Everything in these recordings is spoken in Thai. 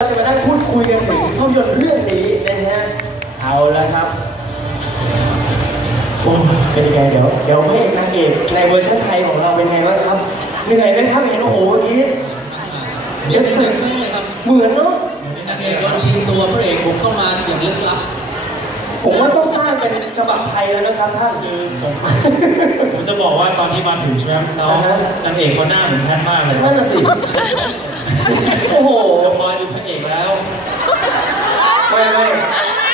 เราจะมาได้พูดคุยกันถึงภาพยนตร์เรื่องนี้นะฮะ เอาละครับ โอ้เป็นยังไงเดี๋ยวเดี๋ยวพระเอกนางเอกในเวอร์ชันไทยของเราเป็นไงบ้างครับ เหนื่อยไหมครับเห็นโอ้โหเมื่อกี้เดี๋ยวเหนื่อยมากเลยครับเหมือนเนาะนางเอกโดนชิงตัวพระเอกบุกเข้ามาอย่างลึกลับ ผมว่าต้องสร้างเป็นฉบับไทยแล้วนะครับท่านคือผมผมจะบอกว่าตอนที่มาถึงใช่ไหมน้องอ่าฮะนางเอกเขาหน้าเหมือนแพทมากเลยนั่นน่ะสิโอ้โห จะคอยดูพระเอกแล้ว ไม่ไม่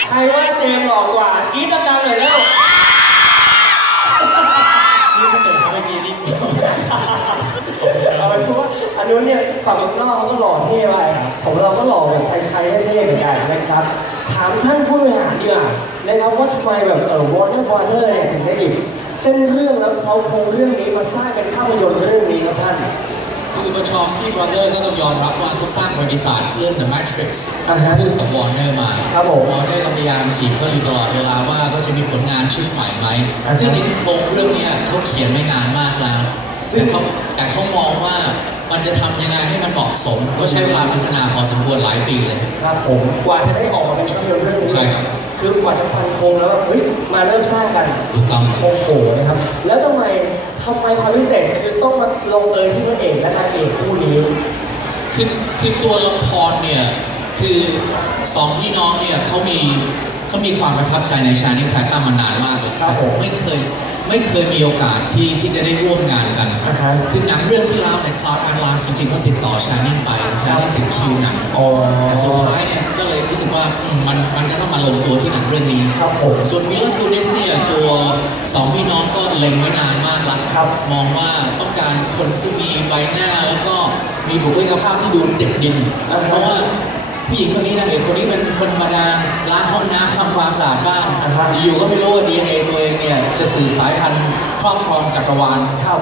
ใครว่าเจมหล่อกว่ากรี๊ดดังๆหน่อยเร็วนี่ก็จบเมื่อกี้นี่เอาเป็นว่าอันนู้นเนี่ยฝั่งเมืองนอกเขาก็หล่อเท่ไปของเราก็หล่อแบบไทยๆเท่ๆเหมือนกันนะครับ ถามท่านผู้บริหารดีกว่านะครับว่าทำไมแบบเออวอร์เนอร์บอเทอร์เนี่ยถึงได้หยิบเส้นเรื่องแล้วเขาคงเรื่องนี้มาสร้างเป็นภาพยนตร์เรื่องนี้ครับท่าน คือบัชอฟสกี้บรอเดอร์ก็ต้องยอมรับว่าเขาสร้างบริษัทเรื่อง The Matrix อ่าฮะคู่กับวอร์เนอร์มาครับผมวอร์เนอร์ก็พยายามจีบเขาอยู่ตลอดเวลาว่าเขาจะมีผลงานชุดใหม่ไหมอ่าฮะซึ่งจริงๆโครงเรื่องเนี้ยเขาเขียนไม่นานมากแล้วซึ่งแต่เขาแต่เขามองว่ามันจะทำยังไงให้มันเหมาะสม ก็ใช้เวลาพัฒนาพอสมควรหลายปีเลยครับผมกว่าจะได้ออกมาเป็นภาพยนตร์เรื่องนี้ใช่ครับคือกว่าจะฟันโครงแล้วแบบเฮ้ยมาเริ่มสร้างกันถูกต้องโอ้โหนะครับแล้วทำไม ทำไมความพิเศษคือต้องมาลงเอยที่พระเอกและนางเอกคู่นี้ คือคือตัวละครเนี่ย คือสองพี่น้องเนี่ยเขามีเขามีความประทับใจใน Shining Tatum มานานมากเลยครับผมไม่เคย ไม่เคยมีโอกาสที่ที่จะได้ร่วมงานกันอ่าฮะคือหนังเรื่องที่แล้วเนี่ยคลาร์กอันลาจริงๆเขาติดต่อ Shining ไป Shining ติดคิวหนังอ๋อแต่สุดท้ายเนี่ยก็เลยรู้สึกว่าอืมมันมันก็ต้องมาลงตัวที่หนังเรื่องนี้ครับผมส่วนมิลเลอร์คูนิสเนี่ยตัวสองพี่น้องก็เล็งไว้นานมากแล้วครับมองว่าต้องการคนซึ่งมีใบหน้าแล้วก็มีบุคลิกภาพที่ดูติดดินอ่าฮะเพราะว่าผู้หญิงคนนี้นะเห็นคนนี้เป็นคนธรรมดาล้างห้ องน้ำทำความสะอาดบ้านอ่าฮะอยู่ก็ไม่รู้ว่า DNA ตัวเองเนี่ยจะสื่อสายพันธุ์ครอบครองจักรวาล ครับ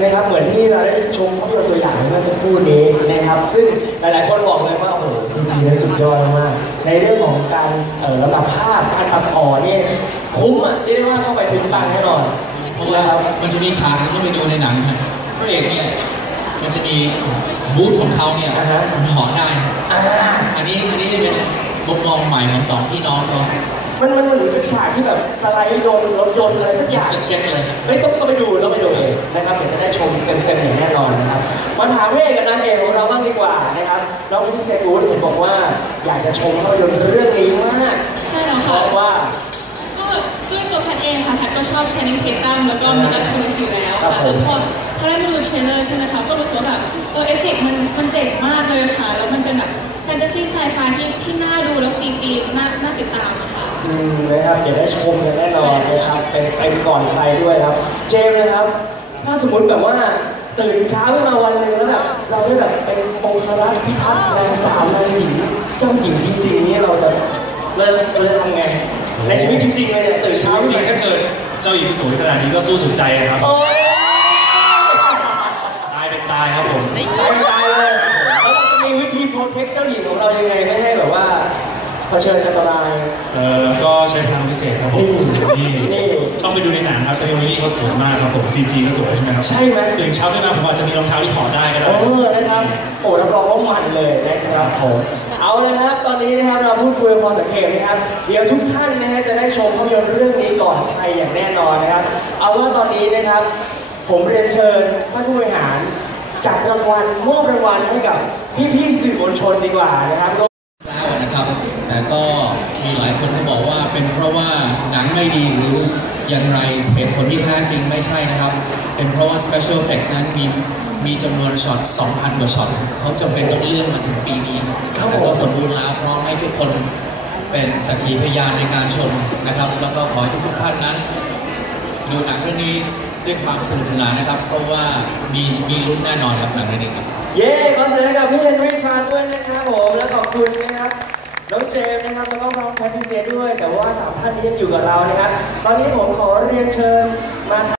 นะครับเหมือนที่เราได้ชมภาพยนตร์ตัวอย่างเมื่อสักครู่นี้นะครับ ซึ่งหลายๆคนบอกเลยว่าโอ้โหซีจีได้สุดยอดมากๆในเรื่องของการเอ่อระดับภาพการตัดต่อเนี่ยคุ้มอะเรียกได้ว่าเข้าไปถึงตังค์แน่นอนเพราะว่านะครับมันจะมีฉากหนึงต้องไปดูในหนังครับพระเอกเนี่ยมันจะมีบูธของเขาเนี่ยอ่าฮะมันถอดได้อ่าอันนี้อันนี้จะเป็น มุมมองใหม่ของสองพี่น้องเขามันมันเหมือนเป็นฉากที่แบบสไลด์โดนรถยนต์อะไรสักอย่างสเก็ตเลยไม่ต้องต้องไปดูต้องไปดูเองนะครับเดี๋ยวจะได้ชมเต็มๆอย่างแน่นอนนะครับมาถามพระเอกกับนางเอกของเราบ้างดีกว่านะครับน้องพิเศษรู้เห็นบอกว่าอยากจะชมภาพยนตร์เรื่องนี้มากใช่แล้วเพค่ะราะว่าก็ด้วยตัวแพทย์เองค่ะแพทย์ก็ชอบ Channing Tatum แล้วก็มิลเลอร์คูนิสอยู่แล้วครับค่ะผมแล้วพอพอได้มาดูเทรลเลอร์ใช่ไหมคะก็รู้สึกว่าแบบเออเอฟเฟกต์มันมันเจ๋งมากเลยค่ะ แล้วมันเป็นแบบแฟ นตาซีไซไฟที่ที่น่าดูแล้วซีจีน่าน่าติดตามอะค่ะอืมนะครับเดี๋ยวได้ชมกันแน่นอนนะครับเป็นเป็นก่อนใครด้วยครับ เจมส์นะครับ ถ้าสมมติแบบว่าตื่นเช้าขึ้นมาวันหนึ่งแล้วแบบเราได้แบบเป็นองครักษ์พิทักษ์แรงสาวแรงหญิงเจ้าหญิงจริงๆนี่เราจะเริ่มเริ่มทำไงในชีวิตจริงๆเลยเนี่ยตื่นชีเช้าวิตขึ้นจริงมาถ้าเกิดเจ้าหญิงสวยขนาดนี้ก็สู้สุดใจนะครับโอ้ยตายเป็นตายครับผมตายตายเลย เผชิญอันตราย เออก็ใช้พลังพิเศษครับผมนี่นี่นี่ต้องไปดูในหนังครับเทคโนโลยีเขาสวยมากครับผม CG ก็สวยใช่ไหมครับใช่ไหมตื่นเช้าขึ้นมาผมอาจจะมีรองเท้าที่ถอดได้ก็ได้เออนะครับโอ้รับรองว่ามันเลยนะครับผมเอาเลยครับ ตอนนี้นะครับเราพูดคุยพอสังเกตนะครับ เดี๋ยวทุกท่านนะฮะจะได้ชมภาพยนตร์เรื่องนี้ก่อนใครอย่างแน่นอนนะครับ เอาว่าตอนนี้นะครับ ผมเรียนเชิญท่านผู้บริหารจัดรางวัลมอบรางวัลให้กับพี่ๆสื่อมวลชนดีกว่านะครับแล้วนะครับ แต่ก็มีหลายคนที่บอกว่าเป็นเพราะว่าหนังไม่ดีหรืออย่างไรเหตุผลที่แท้จริงไม่ใช่นะครับ เป็นเพราะว่า special effect นั้นมีมีจำนวนช็อต 2,000 กว่าช็อตเขาจำเป็นต้องเลื่อนมาถึงปีนี้ครับผมแต่ก็สมบูรณ์แล้วพร้อมให้ทุกคนเป็นสักขีพยานในการชมนะครับ แล้วก็ขอให้ทุกๆท่านนั้น ดูหนังเรื่องนี้ด้วยความสนุกสนานนะครับ เพราะว่ามีมีลุ้นแน่นอนกับหนังเรื่องนี้ครับ เย้ขอเสียงให้กับพี่เฮนรี่ทรานด้วยนะครับผม ทริเซียด้วย แต่ว่าสามท่านนี้ยังอยู่กับเรานะครับ ตอนนี้ผมขอเรียนเชิญมา